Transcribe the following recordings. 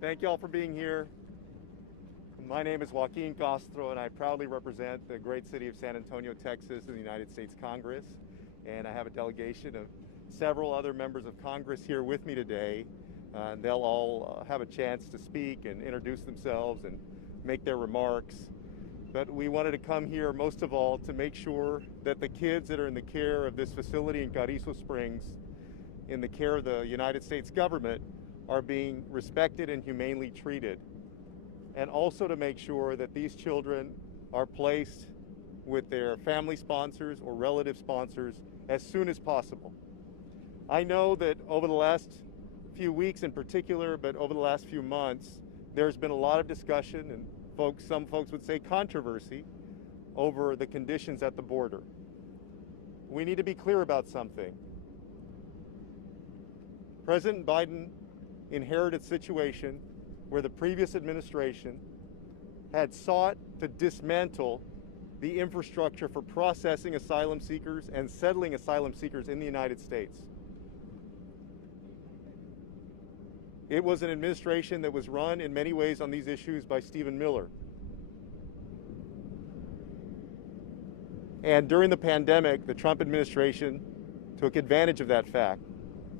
Thank you all for being here. My name is Joaquin Castro, and I proudly represent the great city of San Antonio, Texas, in the United States Congress. And I have a delegation of several other members of Congress here with me today. And they'll all have a chance to speak and introduce themselves and make their remarks. But we wanted to come here most of all to make sure that the kids that are in the care of this facility in Carrizo Springs, in the care of the United States government, are being respected and humanely treated. And also to make sure that these children are placed with their family sponsors or relative sponsors as soon as possible. I know that over the last few weeks in particular, but over the last few months, there's been a lot of discussion and some folks would say controversy over the conditions at the border. We need to be clear about something. President Biden inherited a situation where the previous administration had sought to dismantle the infrastructure for processing asylum seekers and settling asylum seekers in the United States. It was an administration that was run in many ways on these issues by Stephen Miller. And during the pandemic, the Trump administration took advantage of that fact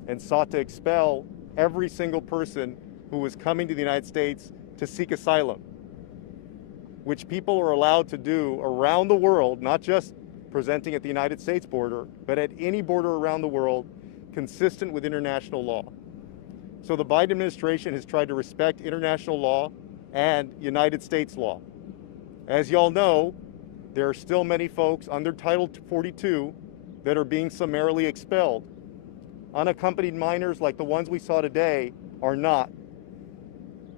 and sought to expel every single person who was coming to the United States to seek asylum, which people are allowed to do around the world, not just presenting at the United States border, but at any border around the world, consistent with international law. So the Biden administration has tried to respect international law and United States law. As y'all know, there are still many folks under Title 42 that are being summarily expelled. Unaccompanied minors like the ones we saw today are not.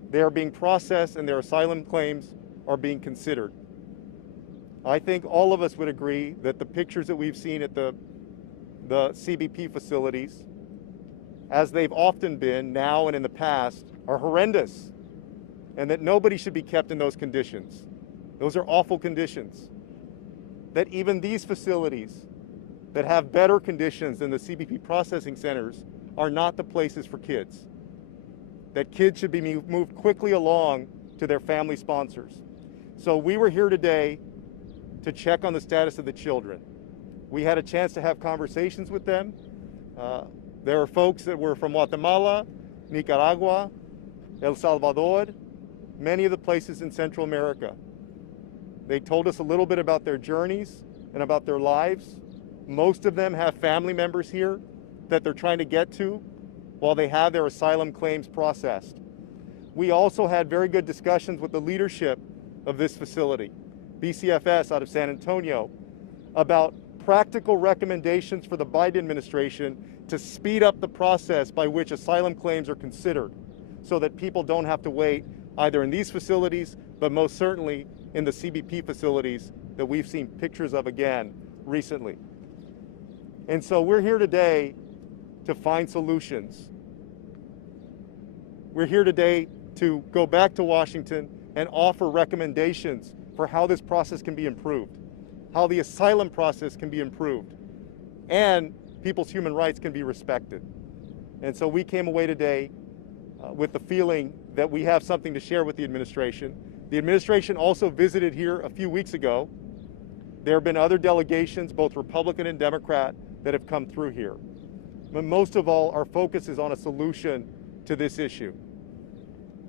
They are being processed and their asylum claims are being considered. I think all of us would agree that the pictures that we've seen at the CBP facilities, as they've often been now and in the past, are horrendous, and that nobody should be kept in those conditions. Those are awful conditions. That even these facilities that have better conditions than the CBP processing centers are not the places for kids. That kids should be moved quickly along to their family sponsors. So we were here today to check on the status of the children. We had a chance to have conversations with them. There are folks that were from Guatemala, Nicaragua, El Salvador, many of the places in Central America. They told us a little bit about their journeys and about their lives. Most of them have family members here that they're trying to get to while they have their asylum claims processed. We also had very good discussions with the leadership of this facility, BCFS out of San Antonio, about practical recommendations for the Biden administration to speed up the process by which asylum claims are considered so that people don't have to wait either in these facilities, but most certainly in the CBP facilities that we've seen pictures of again recently. And so we're here today to find solutions. We're here today to go back to Washington and offer recommendations for how this process can be improved, how the asylum process can be improved, and people's human rights can be respected. And so we came away today with the feeling that we have something to share with the administration. The administration also visited here a few weeks ago. There have been other delegations, both Republican and Democrat, that have come through here. But most of all, our focus is on a solution to this issue.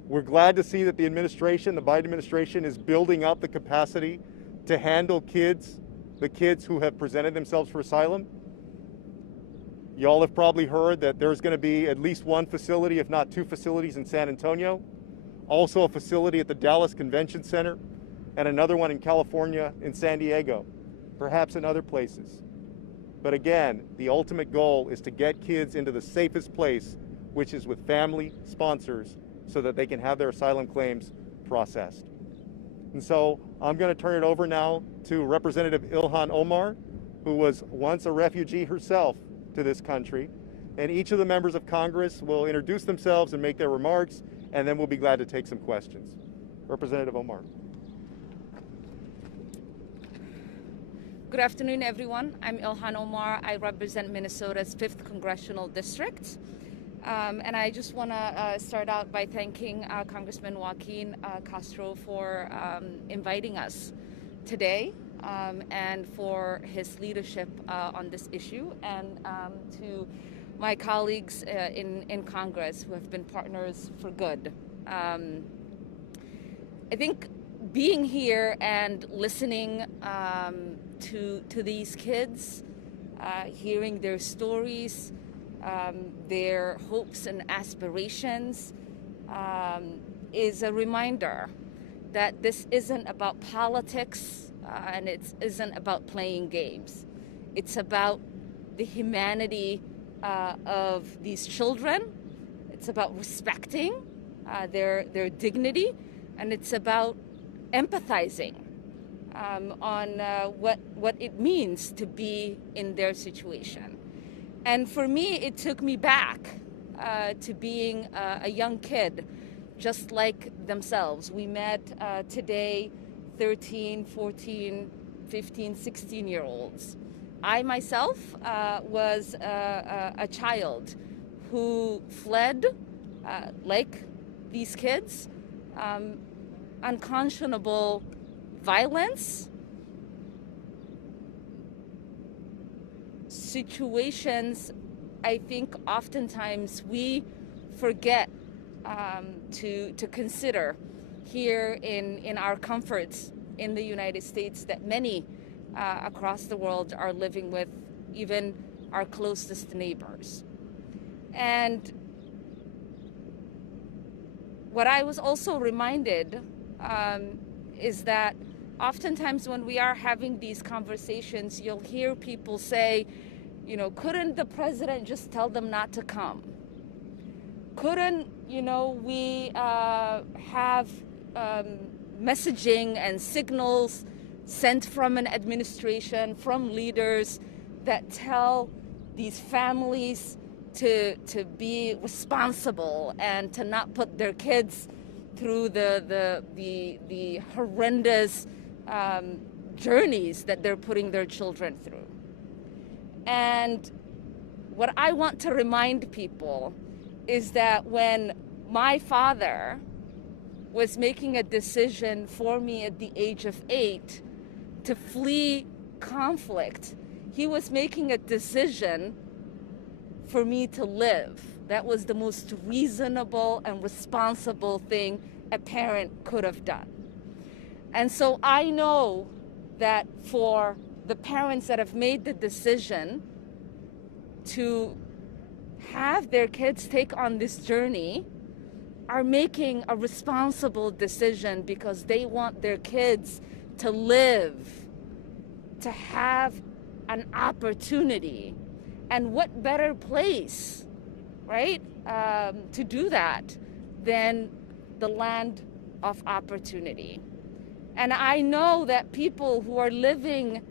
We're glad to see that the administration, the Biden administration, is building up the capacity to handle the kids who have presented themselves for asylum. Y'all have probably heard that there's going to be at least one facility, if not two facilities in San Antonio, also a facility at the Dallas Convention Center, and another one in California, in San Diego, perhaps in other places. But again, the ultimate goal is to get kids into the safest place, which is with family sponsors, so that they can have their asylum claims processed. And so I'm going to turn it over now to Representative Ilhan Omar, who was once a refugee herself to this country. And each of the members of Congress will introduce themselves and make their remarks, and then we'll be glad to take some questions. Representative Omar. Good afternoon, everyone. I'm Ilhan Omar. I represent Minnesota's 5th Congressional District. And I just want to start out by thanking Congressman Joaquin Castro for inviting us today and for his leadership on this issue, and to my colleagues in Congress who have been partners for good. I think being here and listening to these kids, hearing their stories, their hopes and aspirations, is a reminder that this isn't about politics and it isn't about playing games. It's about the humanity of these children. It's about respecting their dignity, and it's about empathizing on what it means to be in their situation. And for me, it took me back to being a young kid, just like themselves. We met today 13, 14, 15, 16-year-olds. I myself was a child who fled, like these kids, unconscionable violence, situations. I think oftentimes we forget to consider here in our comforts in the United States that many across the world are living with, even our closest neighbors. And what I was also reminded is that oftentimes when we are having these conversations, you'll hear people say, you know, couldn't the president just tell them not to come? Couldn't, we have messaging and signals sent from an administration, from leaders that tell these families to be responsible and to not put their kids through the horrendous journeys that they're putting their children through. And what I want to remind people is that when my father was making a decision for me at the age of 8 to flee conflict, he was making a decision for me to live. That was the most reasonable and responsible thing a parent could have done. And so I know that for the parents that have made the decision to have their kids take on this journey are making a responsible decision because they want their kids to live, to have an opportunity. And what better place, right, to do that than the land of opportunity. And I know that people who are living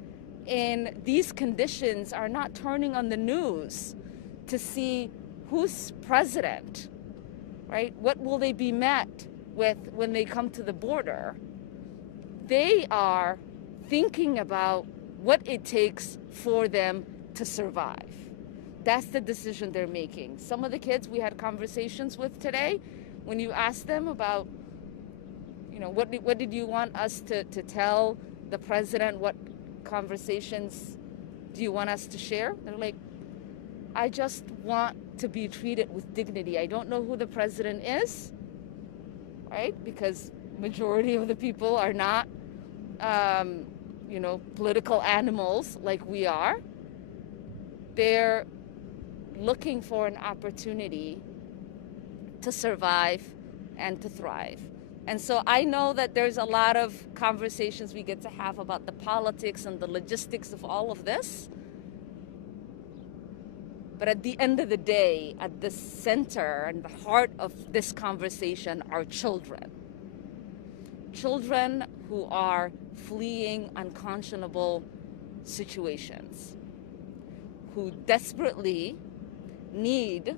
in these conditions are not turning on the news to see who's president, right? What will they be met with when they come to the border? They are thinking about what it takes for them to survive. That's the decision they're making. Some of the kids we had conversations with today, when you ask them about, what did you want us to tell the president? What conversations do you want us to share? They're like, I just want to be treated with dignity. I don't know who the president is, right? Because majority of the people are not, political animals like we are. They're looking for an opportunity to survive and to thrive. And so I know that there's a lot of conversations we get to have about the politics and the logistics of all of this. But at the end of the day, at the center and the heart of this conversation are children. Children who are fleeing unconscionable situations, who desperately need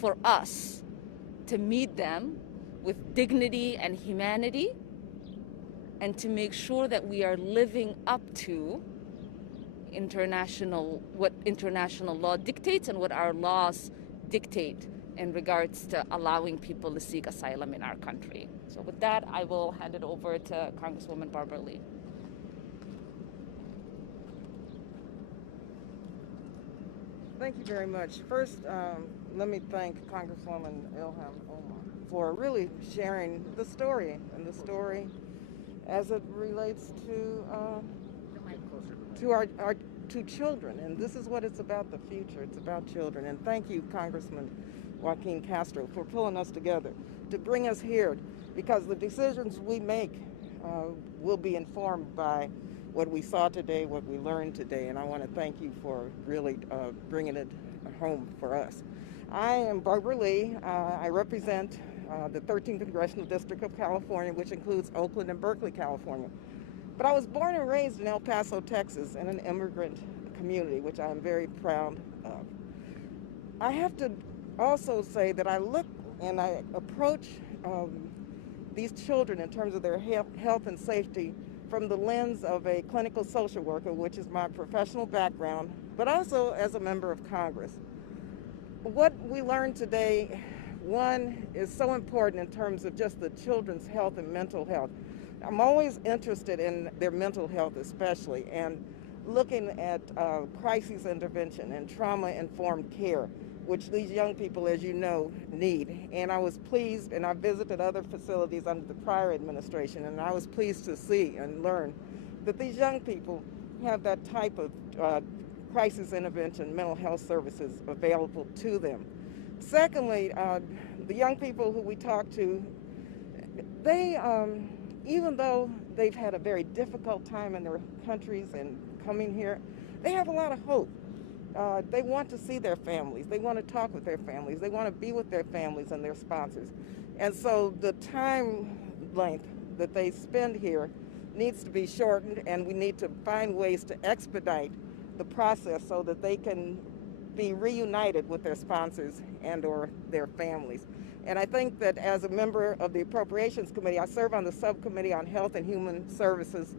for us to meet them with dignity and humanity, and to make sure that we are living up to what international law dictates and what our laws dictate in regards to allowing people to seek asylum in our country. So with that, I will hand it over to Congresswoman Barbara Lee. Thank you very much. First, let me thank Congresswoman Ilhan Omar for really sharing the story as it relates to our to children. And this is what it's about, the future. It's about children. And thank you, Congressman Joaquin Castro, for pulling us together to bring us here, because the decisions we make will be informed by what we saw today, what we learned today. And I want to thank you for really bringing it home for us. I am Barbara Lee. I represent the 13th Congressional District of California, which includes Oakland and Berkeley, California. But I was born and raised in El Paso, Texas, in an immigrant community, which I am very proud of. I have to also say that I look and I approach these children in terms of their health and safety from the lens of a clinical social worker, which is my professional background, but also as a member of Congress. What we learned today, one, is so important in terms of just the children's health and mental health. I'm always interested in their mental health especially, and looking at crisis intervention and trauma-informed care, which these young people, as you know, need. And I was pleased, and I visited other facilities under the prior administration, and I was pleased to see and learn that these young people have that type of crisis intervention mental health services available to them. Secondly, the young people who we talked to, they, even though they've had a very difficult time in their countries and coming here, they have a lot of hope. They want to see their families. They want to talk with their families. They want to be with their families and their sponsors. And so the time length that they spend here needs to be shortened, and we need to find ways to expedite the process so that they can be reunited with their sponsors and or their families. And I think that as a member of the Appropriations Committee, I serve on the Subcommittee on Health and Human Services,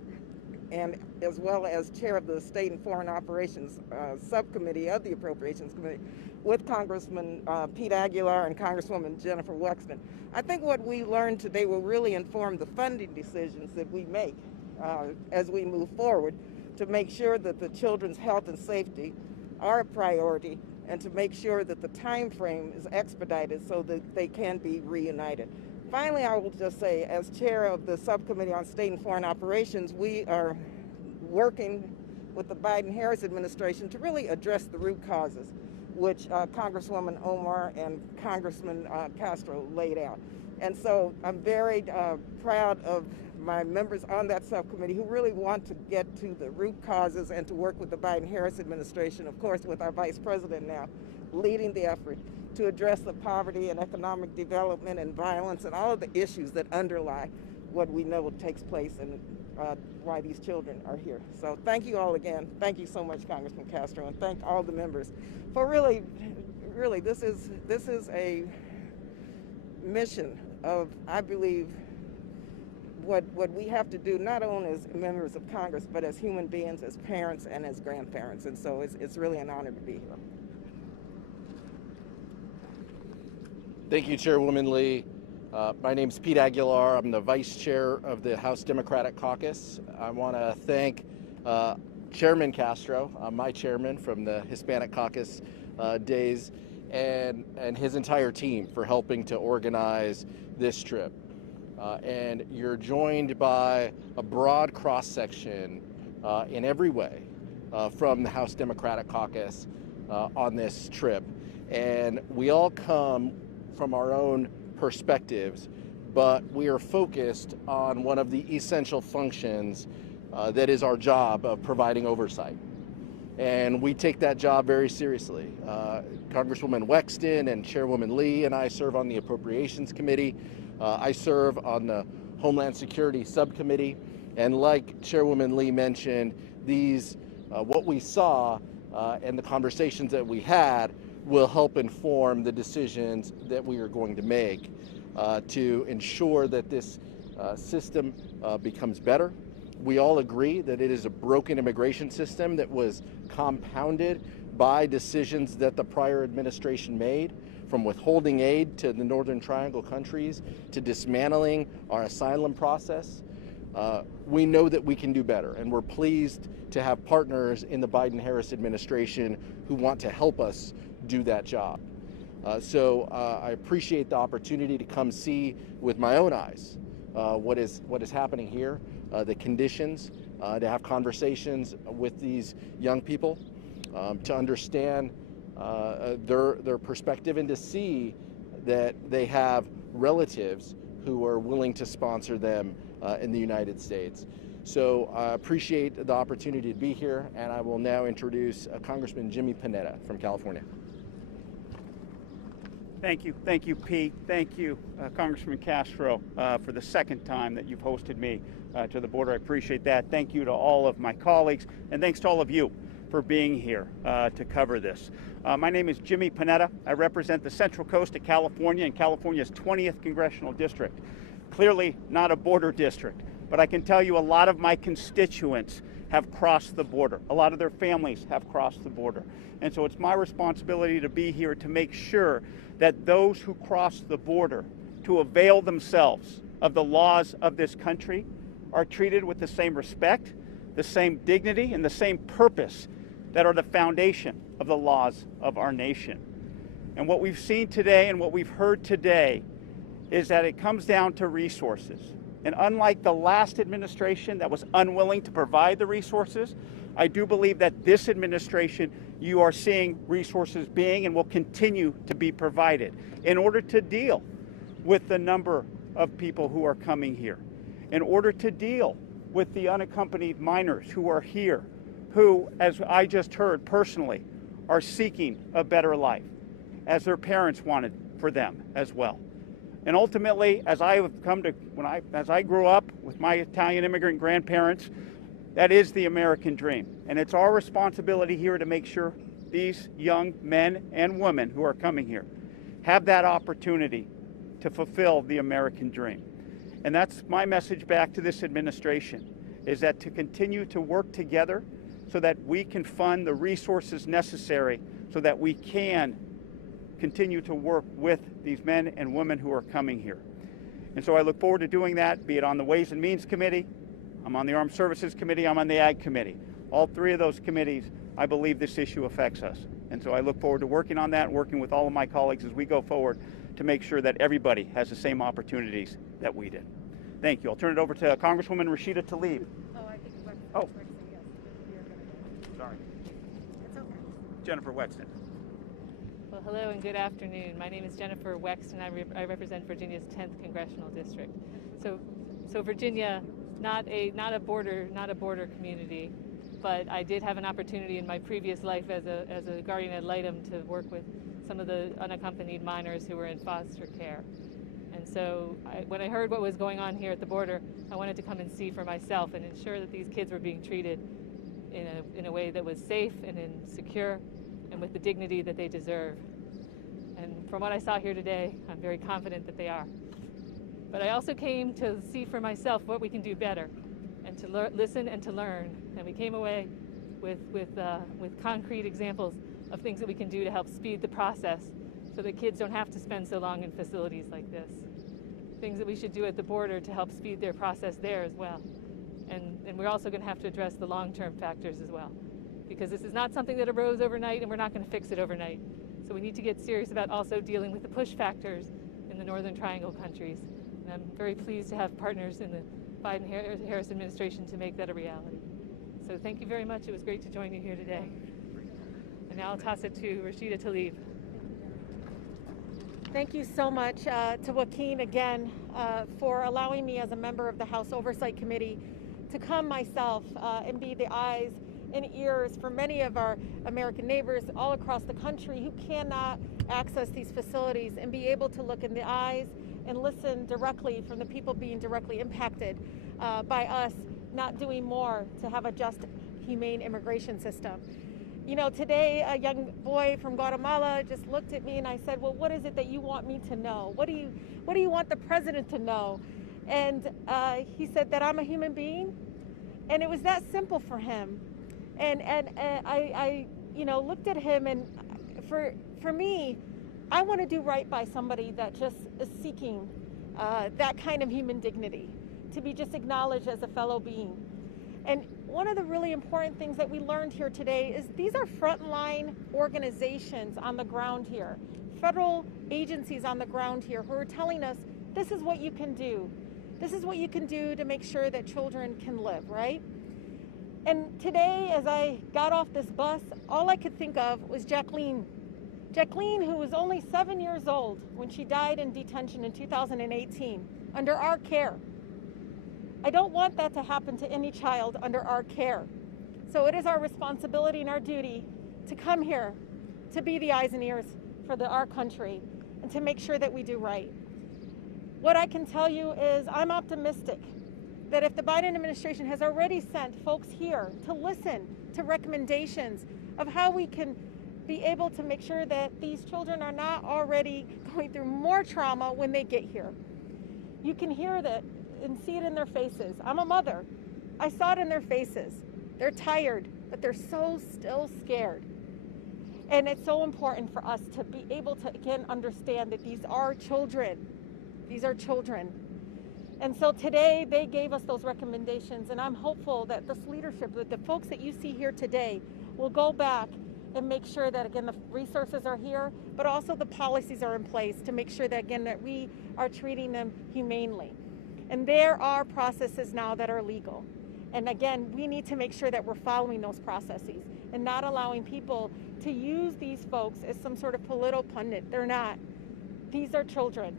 and as well as chair of the State and Foreign Operations Subcommittee of the Appropriations Committee with Congressman Pete Aguilar and Congresswoman Jennifer Wexton. I think what we learned today will really inform the funding decisions that we make as we move forward to make sure that the children's health and safety are a priority, and to make sure that the time frame is expedited so that they can be reunited. Finally, I will just say, as chair of the Subcommittee on State and Foreign Operations, we are working with the Biden-Harris administration to really address the root causes, which Congresswoman Omar and Congressman Castro laid out. And so I'm very proud of my members on that subcommittee who really want to get to the root causes and to work with the Biden-Harris administration, of course, with our Vice President now leading the effort to address the poverty and economic development and violence and all of the issues that underlie what we know takes place and why these children are here. So thank you all again. Thank you so much, Congressman Castro, and thank all the members for really, this is a mission of, I believe, what we have to do, not only as members of Congress, but as human beings, as parents, and as grandparents. And so it's really an honor to be here. Thank you, Chairwoman Lee. My name's Pete Aguilar. I'm the Vice Chair of the House Democratic Caucus. I want to thank Chairman Castro, my chairman from the Hispanic Caucus days, and his entire team for helping to organize this trip. And you're joined by a broad cross-section in every way from the House Democratic Caucus on this trip. And we all come from our own perspectives, but we are focused on one of the essential functions that is our job of providing oversight. And we take that job very seriously. Congresswoman Wexton and Chairwoman Lee and I serve on the Appropriations Committee. I serve on the Homeland Security Subcommittee. And like Chairwoman Lee mentioned, what we saw and the conversations that we had will help inform the decisions that we are going to make to ensure that this system becomes better. We all agree that it is a broken immigration system that was compounded by decisions that the prior administration made. from withholding aid to the Northern Triangle countries to dismantling our asylum process. We know that we can do better, and we're pleased to have partners in the Biden-Harris administration who want to help us do that job. So I appreciate the opportunity to come see with my own eyes what is happening here, the conditions, to have conversations with these young people, to understand their perspective, and to see that they have relatives who are willing to sponsor them in the United States. So I appreciate the opportunity to be here, and I will now introduce Congressman Jimmy Panetta from California. Thank you, Pete. Thank you, Congressman Castro, for the second time that you've hosted me to the border. I appreciate that. Thank you to all of my colleagues, and thanks to all of you for being here to cover this. My name is Jimmy Panetta. I represent the Central Coast of California and California's 20th congressional district. Clearly not a border district, but I can tell you a lot of my constituents have crossed the border. A lot of their families have crossed the border. And so it's my responsibility to be here to make sure that those who cross the border to avail themselves of the laws of this country are treated with the same respect, the same dignity, and the same purpose that are the foundation of the laws of our nation. And what we've seen today and what we've heard today is that it comes down to resources. And unlike the last administration that was unwilling to provide the resources, I do believe that this administration, you are seeing resources being and will continue to be provided in order to deal with the number of people who are coming here, in order to deal with the unaccompanied minors who are here, who, as I just heard personally, are seeking a better life, as their parents wanted for them as well. And ultimately, as I have come to, as I grew up with my Italian immigrant grandparents, that is the American dream. And it's our responsibility here to make sure these young men and women who are coming here have that opportunity to fulfill the American dream. And that's my message back to this administration, is that to continue to work together so that we can fund the resources necessary so that we can continue to work with these men and women who are coming here. And so I look forward to doing that, be it on the Ways and Means Committee, I'm on the Armed Services Committee, I'm on the Ag Committee. All three of those committees, I believe this issue affects us. And so I look forward to working on that, working with all of my colleagues as we go forward to make sure that everybody has the same opportunities that we did. Thank you. I'll turn it over to Congresswoman Rashida Tlaib. Oh. Sorry. It's okay. Jennifer Wexton. Well, hello and good afternoon. My name is Jennifer Wexton. I represent Virginia's 10th congressional district. So Virginia, not a border community, but I did have an opportunity in my previous life as a guardian ad litem to work with some of the unaccompanied minors who were in foster care. And so when I heard what was going on here at the border, I wanted to come and see for myself and ensure that these kids were being treated in a way that was safe and secure and with the dignity that they deserve. And from what I saw here today, I'm very confident that they are. But I also came to see for myself what we can do better and to listen and to learn. And we came away with concrete examples of things that we can do to help speed the process so that kids don't have to spend so long in facilities like this. Things that we should do at the border to help speed their process there as well. And we're also going to have to address the long-term factors as well, because this is not something that arose overnight and we're not going to fix it overnight. So we need to get serious about also dealing with the push factors in the Northern Triangle countries. And I'm very pleased to have partners in the Biden-Harris administration to make that a reality. So thank you very much. It was great to join you here today. And now I'll toss it to Rashida Tlaib. Thank you so much to Joaquin again for allowing me as a member of the House Oversight Committee to come myself and be the eyes and ears for many of our American neighbors all across the country who cannot access these facilities, and be able to look in the eyes and listen directly from the people being directly impacted by us not doing more to have a just, humane immigration system. You know, today a young boy from Guatemala just looked at me and I said, well, what is it that you want me to know? What do you want the president to know? And he said that I'm a human being, and it was that simple for him. And I looked at him, and for me, I want to do right by somebody that just is seeking that kind of human dignity, to be just acknowledged as a fellow being. And one of the really important things that we learned here today is these are frontline organizations on the ground here, federal agencies on the ground here who are telling us this is what you can do. This is what you can do to make sure that children can live, right? And today, as I got off this bus, all I could think of was Jacqueline. Jacqueline, who was only 7 years old when she died in detention in 2018, under our care. I don't want that to happen to any child under our care. So it is our responsibility and our duty to come here, to be the eyes and ears for our country, and to make sure that we do right. What I can tell you is I'm optimistic that if the Biden administration has already sent folks here to listen to recommendations of how we can be able to make sure that these children are not already going through more trauma when they get here. You can hear that and see it in their faces. I'm a mother. I saw it in their faces. They're tired, but they're so still scared. And it's so important for us to be able to, again, understand that these are children. These are children. And so today they gave us those recommendations, and I'm hopeful that this leadership, that the folks that you see here today, will go back and make sure that, again, the resources are here, but also the policies are in place to make sure that, again, that we are treating them humanely. And there are processes now that are legal. And again, we need to make sure that we're following those processes and not allowing people to use these folks as some sort of political pundit. They're not. These are children.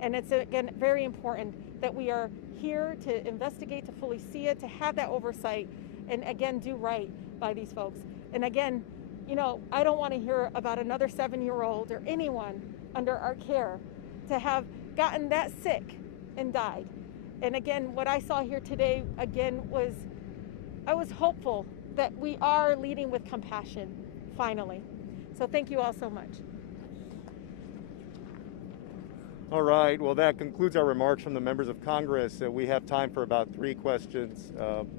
And it's, again, very important that we are here to investigate, to fully see it, to have that oversight, and again, do right by these folks. And again, you know, I don't want to hear about another 7-year-old or anyone under our care to have gotten that sick and died. And again, what I saw here today, again, was I was hopeful that we are leading with compassion, finally. So thank you all so much. All right, well, that concludes our remarks from the members of Congress. We have time for about 3 questions.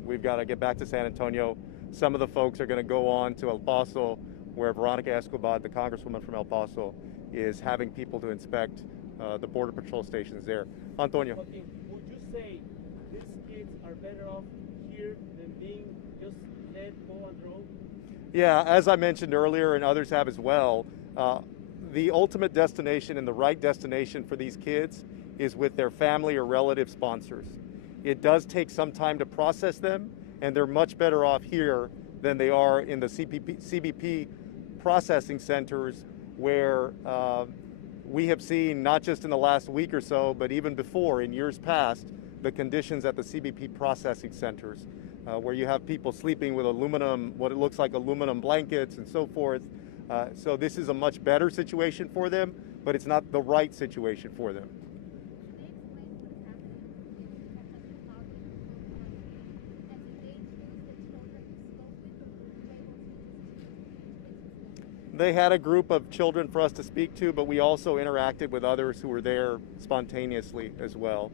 We've got to get back to San Antonio. Some of the folks are going to go on to El Paso, where Veronica Escobar, the congresswoman from El Paso, is having people to inspect the Border Patrol stations there. Antonio. Okay, would you say these kids are better off here than being just let go on the road? Yeah, as I mentioned earlier, and others have as well, the ultimate destination and the right destination for these kids is with their family or relative sponsors. It does take some time to process them, and they're much better off here than they are in the CBP processing centers, where we have seen, not just in the last week or so, but even before, in years past, the conditions at the CBP processing centers, where you have people sleeping with aluminum, what it looks like aluminum blankets and so forth. So this is a much better situation for them, but it's not the right situation for them. They had a group of children for us to speak to, but we also interacted with others who were there spontaneously as well.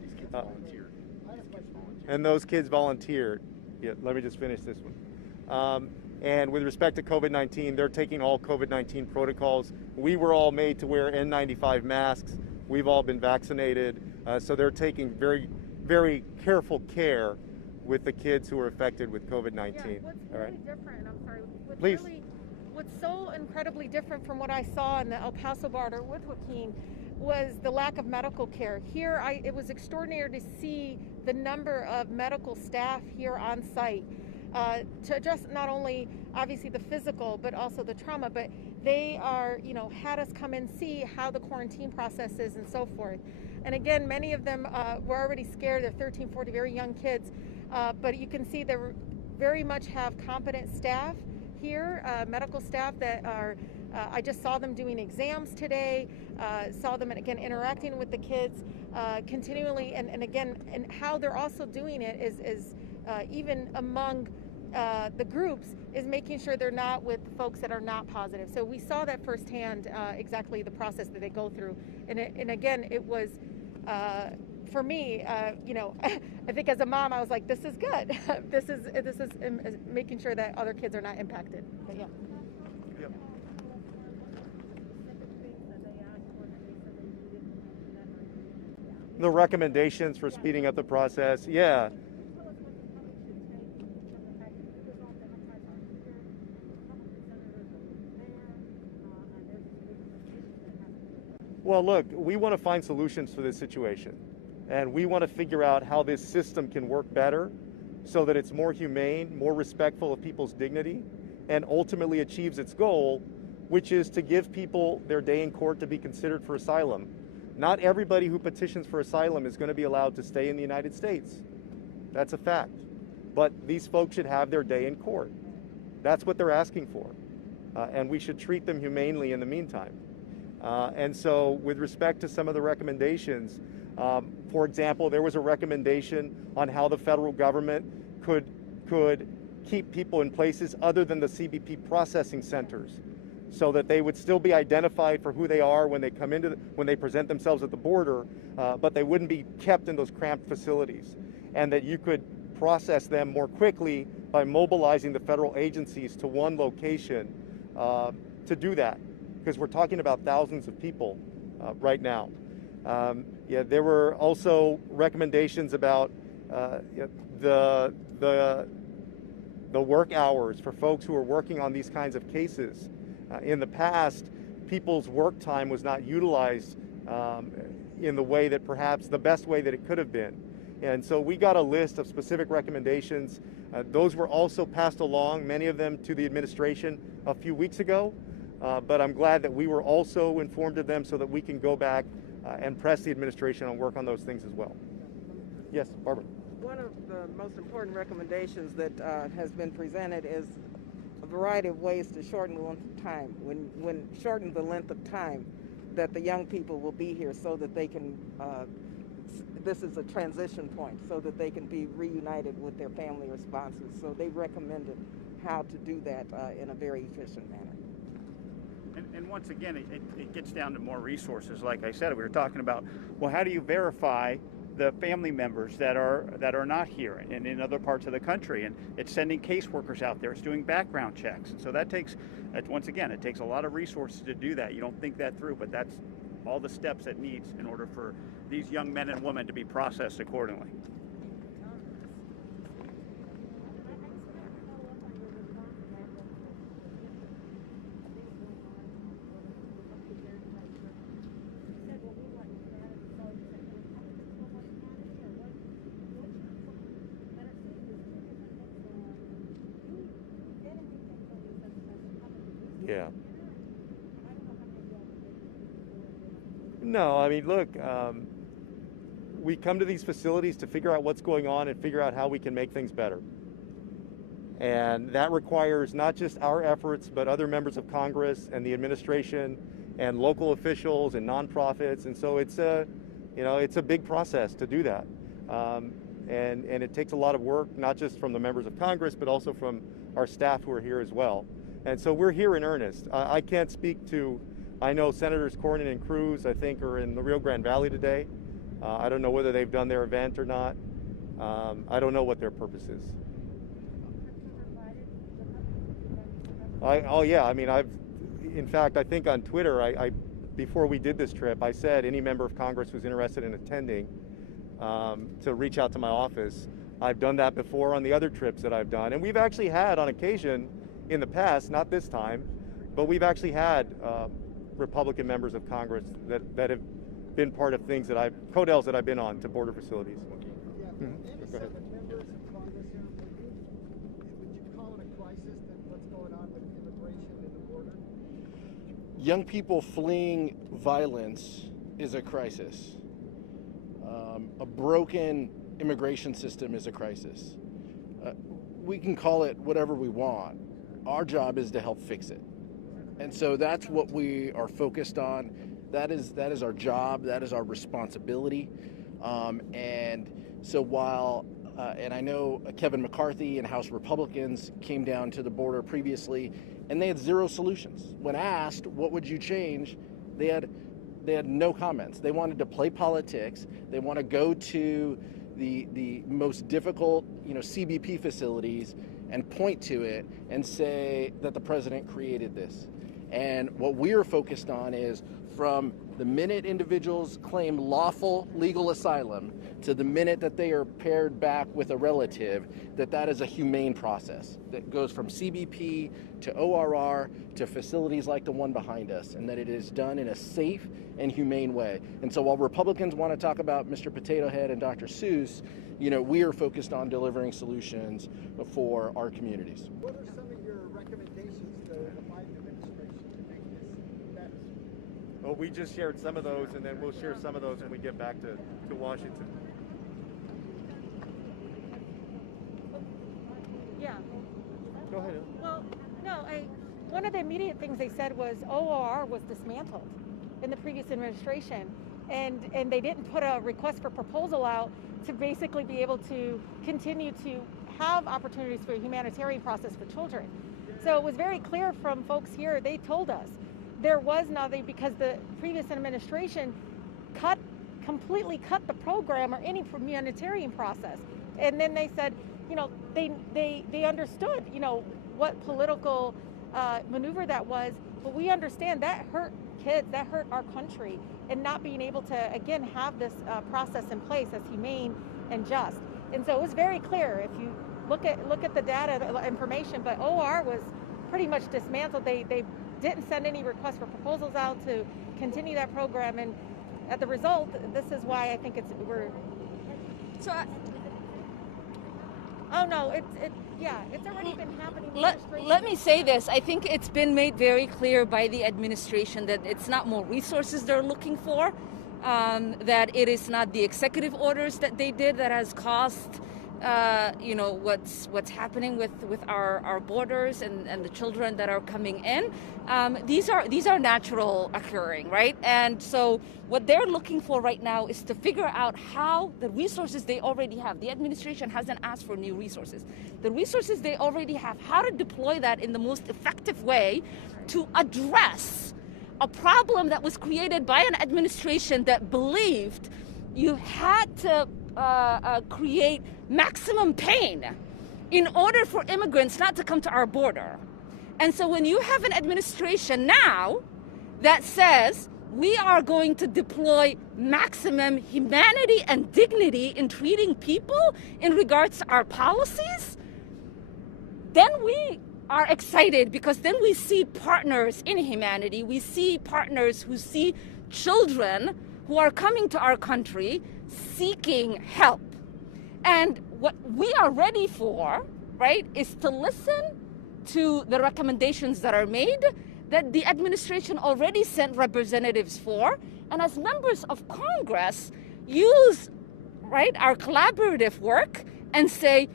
And those kids volunteered. Yeah, let me just finish this one. And with respect to COVID-19, they're taking all COVID-19 protocols. We were all made to wear N95 masks. We've all been vaccinated. So they're taking very, very careful care with the kids who are affected with COVID-19. Yeah, what's really different, I'm sorry, Please. What's so incredibly different from what I saw in the El Paso border with Joaquin was the lack of medical care. Here, it was extraordinary to see the number of medical staff here on site. To address not only obviously the physical but also the trauma, but they are, you know, had us come and see how the quarantine process is and so forth. And again, many of them were already scared. They're 13, 14, very young kids, but you can see they very much have competent staff here, medical staff that are, I just saw them doing exams today, saw them again interacting with the kids continually, and again, and how they're also doing it is even among the groups, is making sure they're not with folks that are not positive. So we saw that firsthand, exactly the process that they go through. And again, it was, for me, you know, I think as a mom, I was like, this is good. This is making sure that other kids are not impacted. But yeah. The recommendations for speeding up the process, yeah. Well, look, we want to find solutions for this situation, and we want to figure out how this system can work better so that it's more humane, more respectful of people's dignity, and ultimately achieves its goal, which is to give people their day in court to be considered for asylum. Not everybody who petitions for asylum is going to be allowed to stay in the United States. That's a fact. But these folks should have their day in court. That's what they're asking for. And we should treat them humanely in the meantime. And so with respect to some of the recommendations, for example, there was a recommendation on how the federal government could keep people in places other than the CBP processing centers, so that they would still be identified for who they are when they come into when they present themselves at the border, but they wouldn't be kept in those cramped facilities, and that you could process them more quickly by mobilizing the federal agencies to one location to do that, because we're talking about thousands of people right now. Yeah, there were also recommendations about the work hours for folks who are working on these kinds of cases. In the past, people's work time was not utilized in the way that perhaps the best way that it could have been. And so we got a list of specific recommendations. Those were also passed along, many of them to the administration a few weeks ago. But I'm glad that we were also informed of them so that we can go back and press the administration on work on those things as well. Yes, Barbara. One of the most important recommendations that has been presented is a variety of ways to shorten the length of time. Shorten the length of time that the young people will be here, so that they can, this is a transition point, so that they can be reunited with their family or sponsors. So they recommended how to do that in a very efficient manner. And once again, it gets down to more resources. Like I said, we were talking about, well, how do you verify the family members that are not here and in other parts of the country? And it's sending caseworkers out there. It's doing background checks. And so that takes, once again, it takes a lot of resources to do that. You don't think that through, but that's all the steps it needs in order for these young men and women to be processed accordingly. Yeah. No, I mean, look, we come to these facilities to figure out what's going on and figure out how we can make things better. And that requires not just our efforts, but other members of Congress and the administration and local officials and nonprofits. And so it's a big process to do that. And it takes a lot of work, not just from the members of Congress, but also from our staff who are here as well. And so we're here in earnest. I can't speak to, I know Senators Cornyn and Cruz, I think, are in the Rio Grande Valley today. I don't know whether they've done their event or not. I don't know what their purpose is. Yeah, I mean, in fact, I think on Twitter, before we did this trip, I said any member of Congress who's interested in attending to reach out to my office. I've done that before on the other trips that I've done. And we've actually had, on occasion, in the past, not this time, but we've actually had Republican members of Congress that have been part of things that CODELs that I've been on to border facilities. Go ahead. Members of Congress here, would you call it a crisis, that what's going on with immigration and the border? Young people fleeing violence is a crisis. A broken immigration system is a crisis. We can call it whatever we want. Our job is to help fix it. And so that's what we are focused on. That is our job. That is our responsibility. And so while, and I know Kevin McCarthy and House Republicans came down to the border previously, and they had zero solutions. When asked, what would you change? They had no comments. They wanted to play politics. They want to go to the most difficult, CBP facilities and point to it and say that the president created this. And what we're focused on is from the minute individuals claim lawful legal asylum to the minute that they are paired back with a relative, that is a humane process that goes from CBP to ORR to facilities like the one behind us, and that it is done in a safe and humane way. And so while Republicans want to talk about Mr. Potato Head and Dr. Seuss, we are focused on delivering solutions for our communities. What are some of your recommendations to the Biden administration to make this better? Well, we just shared some of those, and then we'll share some of those when we get back to Washington. Yeah. Go ahead. Well, no, one of the immediate things they said was ORR was dismantled in the previous administration, and they didn't put a request for proposal out to basically be able to continue to have opportunities for a humanitarian process for children. So it was very clear from folks here, they told us there was nothing because the previous administration completely cut the program or any humanitarian process. And then they said, they understood, what political maneuver that was, but we understand that hurt kids, that hurt our country, and not being able to, again, have this process in place as humane and just. And so it was very clear if you look at the data, the information, but OR was pretty much dismantled. They didn't send any requests for proposals out to continue that program, and at the result, this is why I think we're. So oh no, it's already been happening. Let me say this. I think it's been made very clear by the administration that it's not more resources they're looking for, that it is not the executive orders that they did that has caused what's happening with our borders and the children that are coming in. These are natural occurring, right? And so what they're looking for right now is to figure out how the resources they already have. The administration hasn't asked for new resources. The resources they already have, how to deploy that in the most effective way to address a problem that was created by an administration that believed you had to create maximum pain in order for immigrants not to come to our border. And so when you have an administration now that says we are going to deploy maximum humanity and dignity in treating people in regards to our policies, then we are excited because then we see partners in humanity. We see partners who see children who are coming to our country seeking help. And what we are ready for, right, is to listen to the recommendations that are made that the administration already sent representatives for, and as members of Congress, use, right, our collaborative work and say,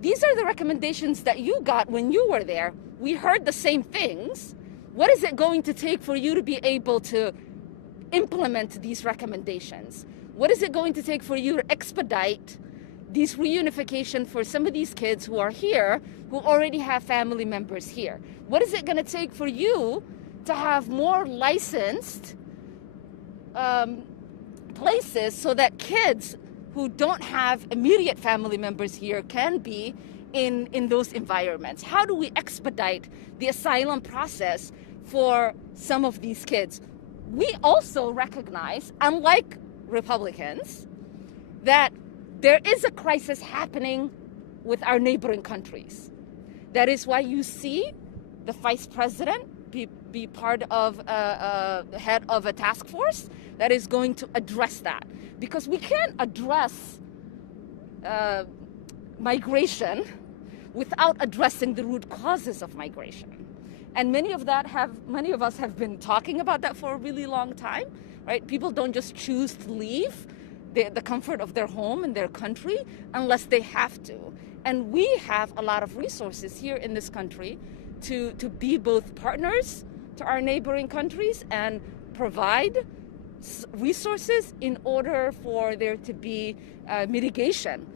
these are the recommendations that you got when you were there. We heard the same things. What is it going to take for you to be able to implement these recommendations? What is it going to take for you to expedite these reunification for some of these kids who are here, who already have family members here? What is it going to take for you to have more licensed places so that kids who don't have immediate family members here can be in those environments? How do we expedite the asylum process for some of these kids? We also recognize, unlike Republicans, that there is a crisis happening with our neighboring countries. That is why you see the vice president be part of the head of a task force that is going to address that. Because we can't address migration without addressing the root causes of migration. And many of us have been talking about that for a really long time, right? People don't just choose to leave the comfort of their home and their country unless they have to. And we have a lot of resources here in this country to be both partners to our neighboring countries and provide resources in order for there to be mitigation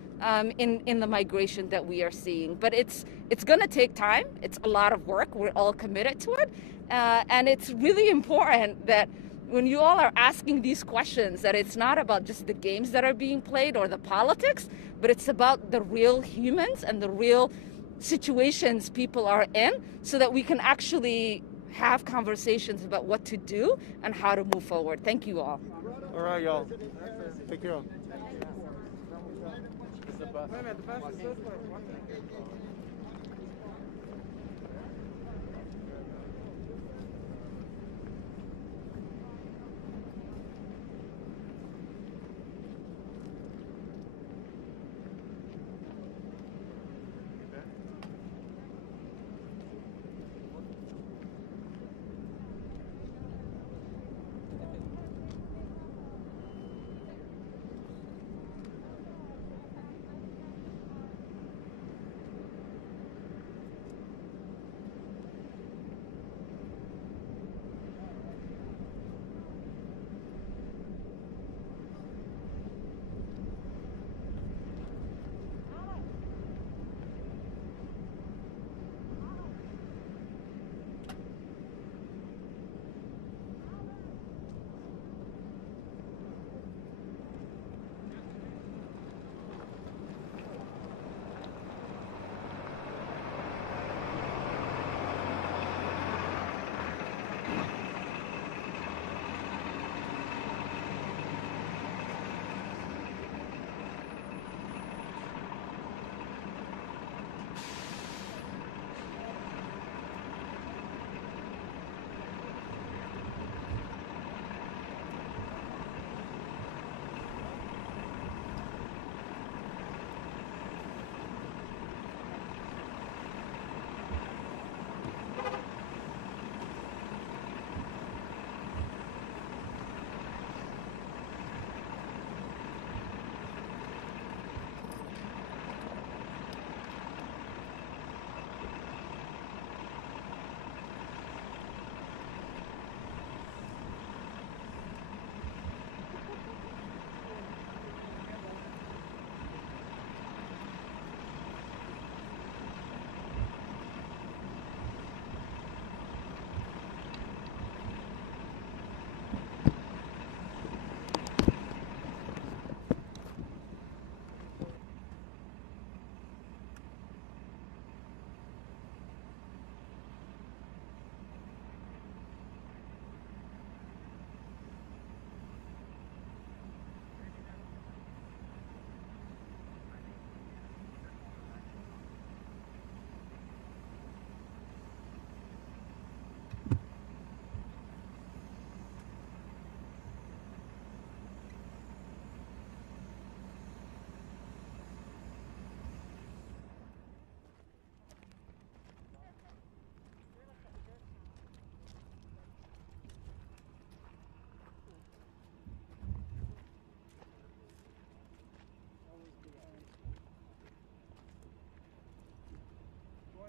in the migration that we are seeing. But it's going to take time. It's a lot of work. We're all committed to it. And it's really important that when you all are asking these questions, that it's not about just the games that are being played or the politics, but it's about the real humans and the real situations people are in so that we can actually have conversations about what to do and how to move forward. Thank you all. All right, y'all. Take care. Wait a minute, the bus is this way.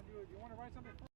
Do you want to write something first?